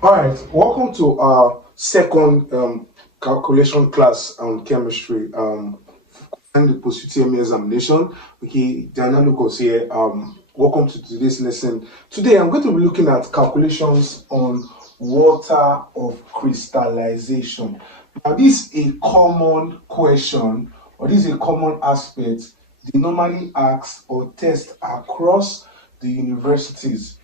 All right, welcome to our second calculation class on chemistry and the post-UTME examination. Okay, Diana Lucas here. Welcome to today's lesson. Today, I'm going to be looking at calculations on water of crystallization. Now, this is a common question, or this is a common aspect they normally ask or test across the universities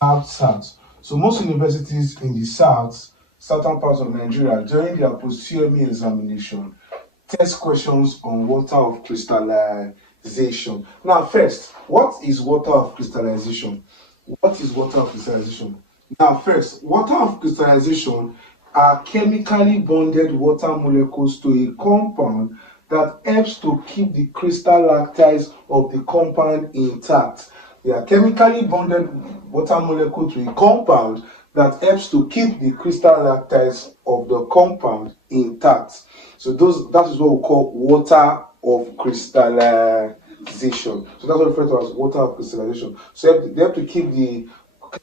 South. So most universities in the southern parts of Nigeria, during their post-UTME examination, test questions on water of crystallization. Now, first, what is water of crystallization? What is water of crystallization? Now, first, water of crystallization are chemically bonded water molecules to a compound that helps to keep the crystal lattice of the compound intact. They are chemically bonded water molecule to a compound that helps to keep the crystal lattice of the compound intact. So that is what we call water of crystallization. So that's what referred to as water of crystallization. So they have to keep the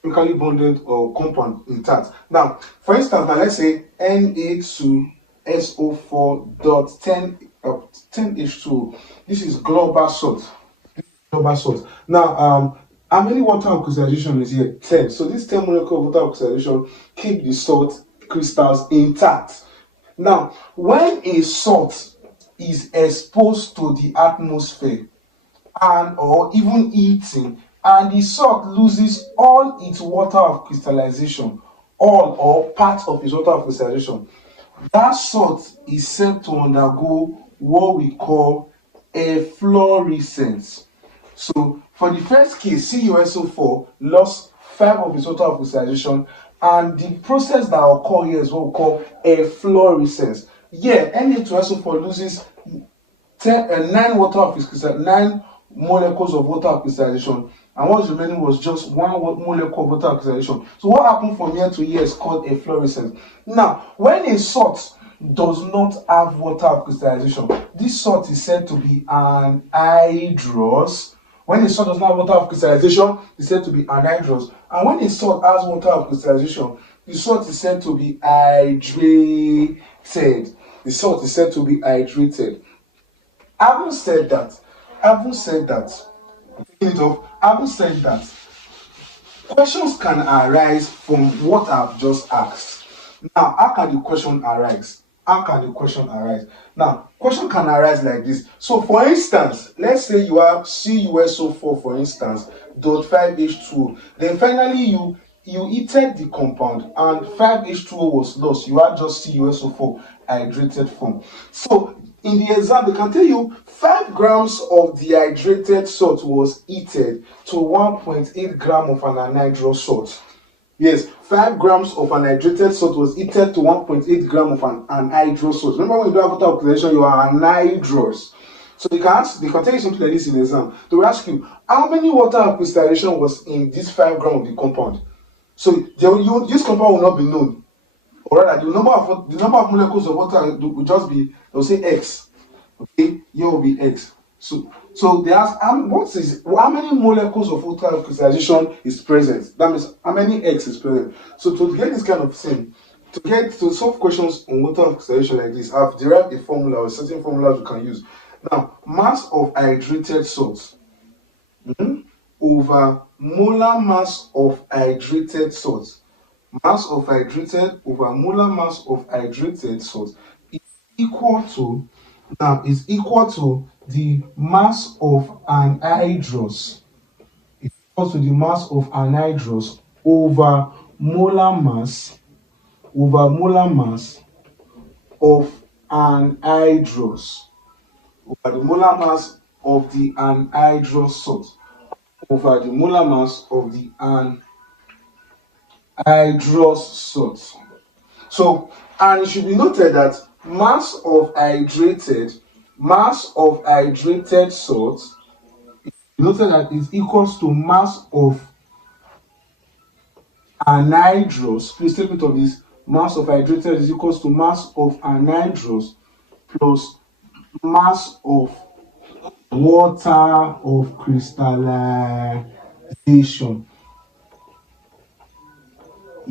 chemically bonded compound intact. Now, for instance, now let's say Na2SO4.10H2. This is global salt. Global salt. Now, how many water of crystallization is here? 10. So this 10 molecule of water of crystallization keep the salt crystals intact. Now, when a salt is exposed to the atmosphere and or even heating, and the salt loses all its water of crystallization, all or part of its water of crystallization, that salt is said to undergo what we call efflorescence. So for the first case, CuSO4 lost 5 of its water of crystallization, and the process that occurs here is what we call efflorescence. Here, Na2SO4 loses 9 water of crystallization, 9 molecules of water of crystallization, and what's remaining was just 1 molecule of water of crystallization. So what happened from here to here is called efflorescence. Now, when a salt does not have water of crystallization, this salt is said to be anhydrous. When a salt does not have water of crystallization, it's said to be anhydrous. And when a salt has water of crystallization, the salt is said to be hydrated. The salt is said to be hydrated. Having said that, having said that, questions can arise from what I've just asked. Now, how can the question arise? Now, question can arise like this. So, for instance, let's say you have CuSO4, for instance, dot 5H2O. Then finally you heated the compound and 5H2O was lost. You had just CuSO4 hydrated form. So in the exam, they can tell you 5 grams of dehydrated salt was heated to 1.8 gram of an anhydrous salt. Yes, 5 grams of anhydrated salt was heated to 1.8 gram of an anhydrous salt. Remember, when you do have water oxidation, you are anhydrous. So they can tell you something like this in the exam. They will ask you, how many water of crystallization was in this 5 gram of the compound? So this compound will not be known. Or rather, the number of molecules of water will just be, they'll say X. Okay, here will be X. So they ask how many molecules of water of crystallization is present. That means how many X is present. So to get this kind of thing, to solve questions on water of crystallization like this, I've derived a formula or certain formulas we can use. Now, mass of hydrated salt over molar mass of hydrated salt. Mass of hydrated over molar mass of hydrated salt is equal to the mass of anhydrous. It's equal to the mass of anhydrous over molar mass of anhydrous, over the molar mass of the anhydrous salt, over the molar mass of the anhydrous salt. So, and it should be noted that mass of hydrated salt, noted that is equals to mass of anhydrous. Please take note of this. Mass of hydrated is equals to mass of anhydrous plus mass of water of crystallization.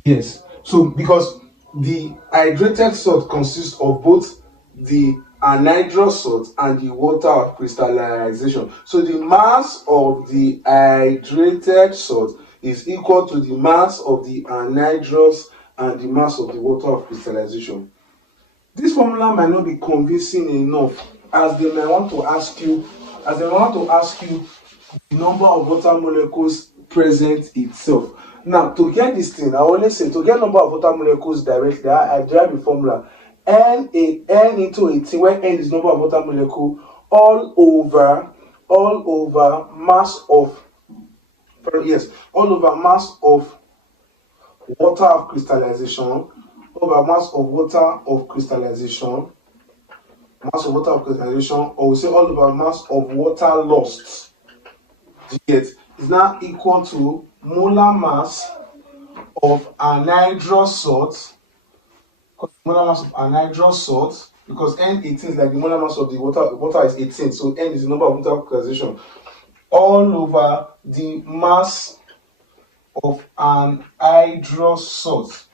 Yes. So because the hydrated salt consists of both the anhydrous salt and the water of crystallization. So the mass of the hydrated salt is equal to the mass of the anhydrous and the mass of the water of crystallization. This formula might not be convincing enough, as they might want to ask you, the number of water molecules present itself. Now, to get this thing, I always say to get number of water molecules directly, I derive the formula n into 18, where n is number of water molecule, all over mass of mass of water of crystallization, over mass of water of crystallization, or we say all over mass of water lost. Is now equal to molar mass of anhydrous salt. Molar mass of anhydrous salt, because N18 is like the molar mass of the water. Water is 18, so N is the number of water crystallization, all over the mass of anhydrous salt.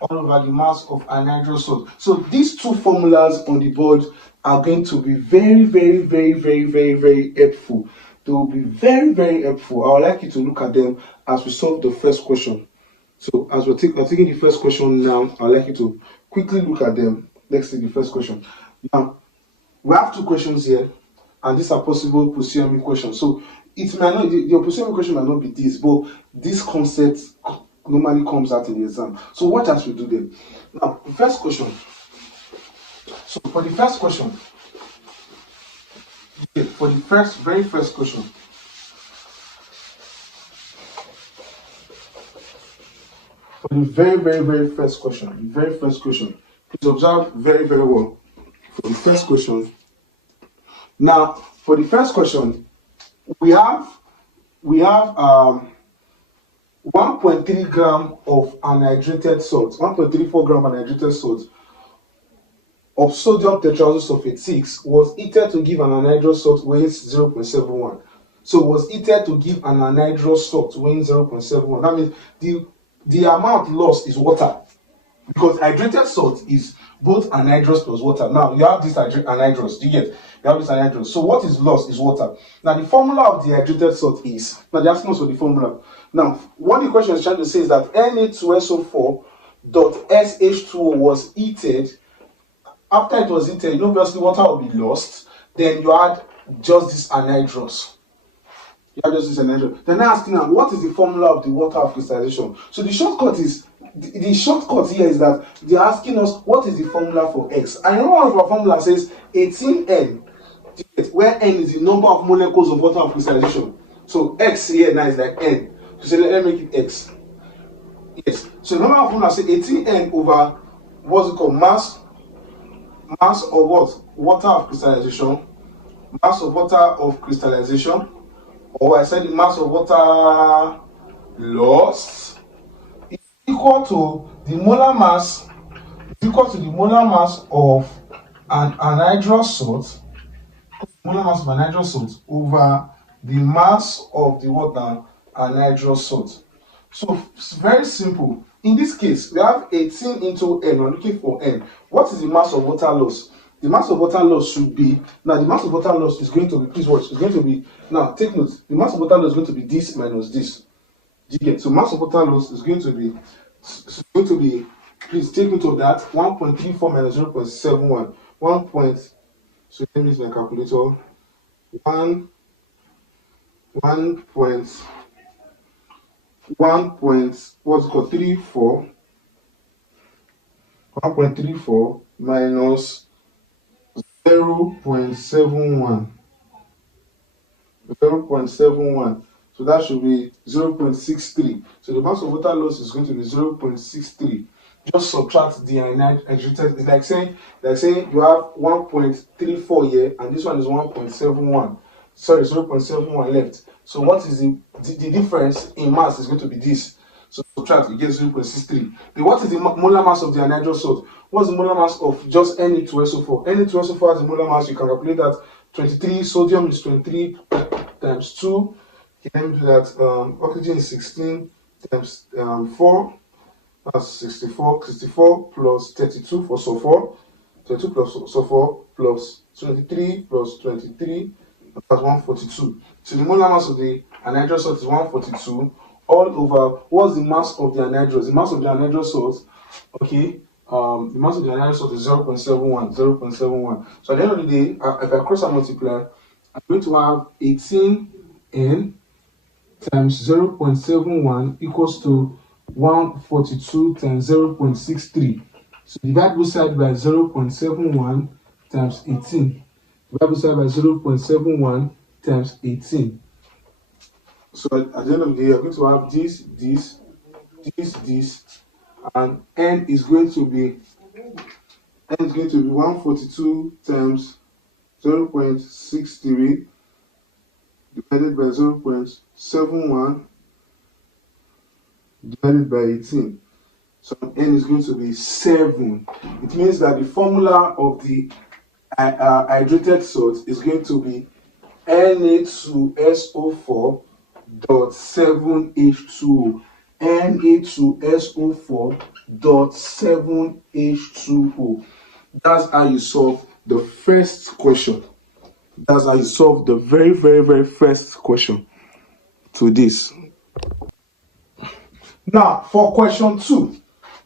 All over the mass of anhydrous salt. So these two formulas on the board are going to be very, very, very, very, very, very helpful. They will be very, very helpful. I would like you to look at them as we solve the first question. So as we're taking the first question now, I would like you to quickly look at them. Let's take the first question. Now, we have two questions here, and these are possible posterior questions. So it might not, your posterior question might not be this, but this concept normally comes out in the exam. So what else we do then? Now, the first question. So for the first question, for the very first question, please observe very, very well. For the first question, now for the first question, we have 1.3 gram of anhydrated salt, 1.34 gram anhydrated salt of sodium tetraoxosulfate 6 was heated to give an anhydrous salt weighing 0.71. So was heated to give an anhydrous salt weighing 0.71. That means the amount lost is water, because hydrated salt is both anhydrous plus water. Now you have this anhydrous. Do you get? You have this anhydrous. So what is lost is water. Now the formula of the hydrated salt is, now they're asking us for the formula. Now what the question is trying to say is that Na2SO4.SH2O was heated. After it was heated, obviously water will be lost. Then you add just this anhydrous. Then they're asking now, what is the formula of the water of crystallization? So the shortcut here is that they're asking us what is the formula for X. And one of our formula says 18N, where N is the number of molecules of water of crystallization. So X here now is like N. So let's make it X. Yes. So the number of formula say 18N over what's it called? Mass of what? Water of crystallization. Mass of water of crystallization. Or I said the mass of water lost is equal to the molar mass of an anhydrous salt, over the mass of the water anhydrous salt. So it's very simple. In this case, we have 18 into N. We're looking for N. What is the mass of water loss? The mass of water loss should be, now the mass of water loss is going to be, please watch, it's going to be, now take note, the mass of water loss is going to be this minus this. Do you get? So mass of water loss is going to be, please take note of that, 1.34 minus 0.71. So let me use my calculator. 1.34 minus 0.71. So that should be 0.63. So the mass of water loss is going to be 0.63. Just subtract the hydrated. It's like saying you have 1.34 here, and this one is 1.71. Sorry, 0.71 left. So what is the difference in mass is going to be this. So subtract, you get 0.63. Then what is the molar mass of the anhydrous salt? What's the molar mass of just Na2SO4? Na2SO4 has a molar mass, you can calculate that. 23, sodium is 23 times 2. Let me do that. Oxygen is 16 times 4. That's 64. 64 plus 32 for sulfur. 32 plus sulfur plus 23 plus 23. That's 142. So the molar mass of the anhydrous salt is 142 all over. What's the mass of the anhydrous? The mass of the anhydrous salt, okay, the mass of the anhydrous salt is 0.71. 0.71. So at the end of the day, if I cross and multiply, I'm going to have 18N times 0.71 equals to 142 times 0.63. So divide both sides by 0.71 times 18. Divide both sides by 0.71 times 18. So at the end of the day, you're going to have this, and n is going to be 142 times 0.63 divided by 0.71 divided by 18. So n is going to be 7. It means that the formula of the hydrated salt is going to be Na2SO4.7H2O. Na2SO4.7H2O. That's how you solve the first question. That's how you solve the very, very, very first question to this. Now, for question 2.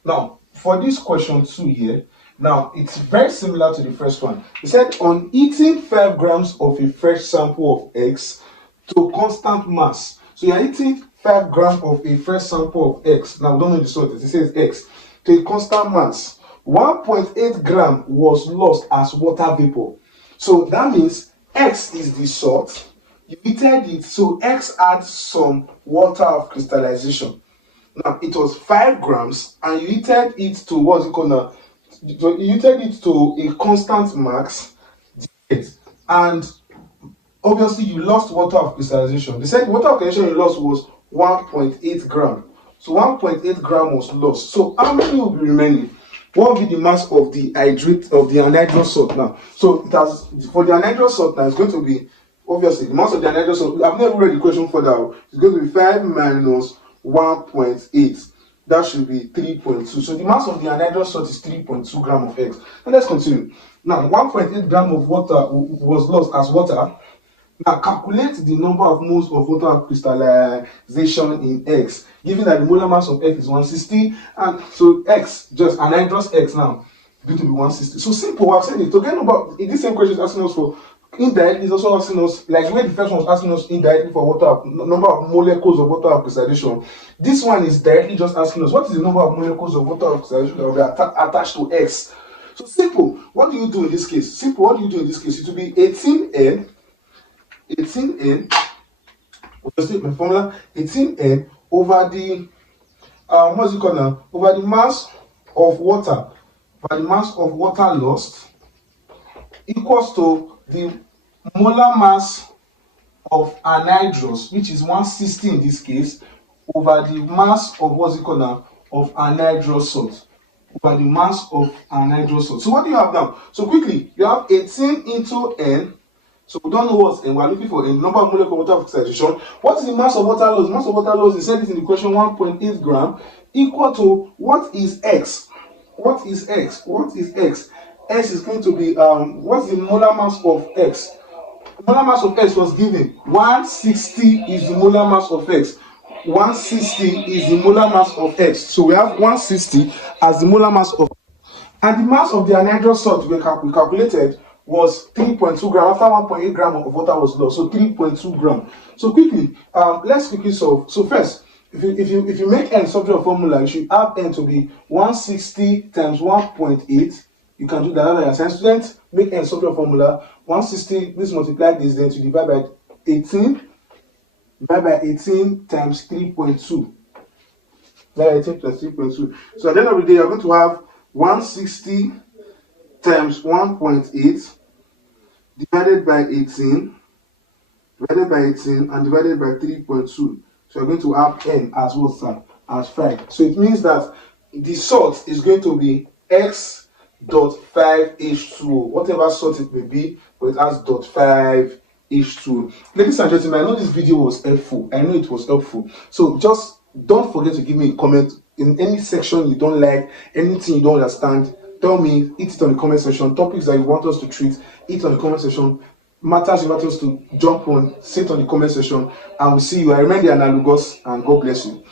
Now, for this question 2 here, now it's very similar to the first one. It said on eating 5 grams of a fresh sample of X to constant mass. So you're eating 5 grams of a fresh sample of X. Now, we don't know the salt, it says X. To a constant mass. 1.8 gram was lost as water vapor. So that means X is the salt. You heated it, so X adds some water of crystallization. Now, it was 5 grams, and you heated it to what's it called now? You heated it to a constant max, and obviously you lost water of crystallization. They said water of crystallization you lost was 1.8 gram. So 1.8 gram was lost. So how many will be remaining? What will be the mass of the anhydrous salt now? So it has, for the anhydrous salt now, it's going to be obviously the mass of the anhydrous salt. I've never read the question further. It's going to be 5 minus 1.8. That should be 3.2. So the mass of the anhydrous salt is 3.2 gram of X. And let's continue. Now 1.8 gram of water was lost as water. Now calculate the number of moles of water crystallization in X, given that the molar mass of X is 160, and so X, just anhydrous X now, going to be 160. So simple, I've said it. To get about this same question is asking us for indirectly, is also asking us, like the way the first one was asking us indirectly for water, number of molecules of water crystallization. This one is directly just asking us what is the number of molecules of water crystallization that will be attached to X. So simple, what do you do in this case? Simple, what do you do in this case? It will be 18N, what's the formula? 18N over the what's it called now? Over the mass of water, lost equals to the molar mass of anhydrous, which is 160 in this case, over the mass of what's it called now? Of anhydrous salt. Over the mass of anhydrous salt. So what do you have now? So quickly, you have 18 into N. So we don't know what's N. We're looking for a number of molecular water crystallization. What is the mass of water loss? Mass of water loss, they said it in the question, 1.8 gram, equal to what is X? What is X? What is X? X is going to be what's the molar mass of X? The molar mass of X was given 160 is the molar mass of X. 160 is the molar mass of X. So we have 160 as the molar mass of, and the mass of the anhydrous salt we calculated was 3.2 gram after 1.8 gram of water was lost. So 3.2 gram. So quickly, let's quickly solve. So first, if you make N subject of formula, you should have N to be 160 times 1.8. You can do that as a science student. Make N subject of formula 160. Please multiply this, then to divide by 18. Divide by 18 times 3.2. Divide by 18 plus 3.2. So at the end of the day, you're going to have 160 times 1.8 divided by 18, and divided by 3.2. So you're going to have N as what, sir? As 5. So it means that the salt is going to be X.5H2O. Whatever salt it may be, but it has .5H2O. Ladies and gentlemen, I know this video was helpful. I know it was helpful. So just Don't forget to give me a comment in any section you don't like, anything you don't understand. Tell me, hit it on the comment section. Topics that you want us to treat, hit on the comment section. Matters you want us to jump on, say it on the comment section, and we'll see you. I remain the Analogous, and God bless you.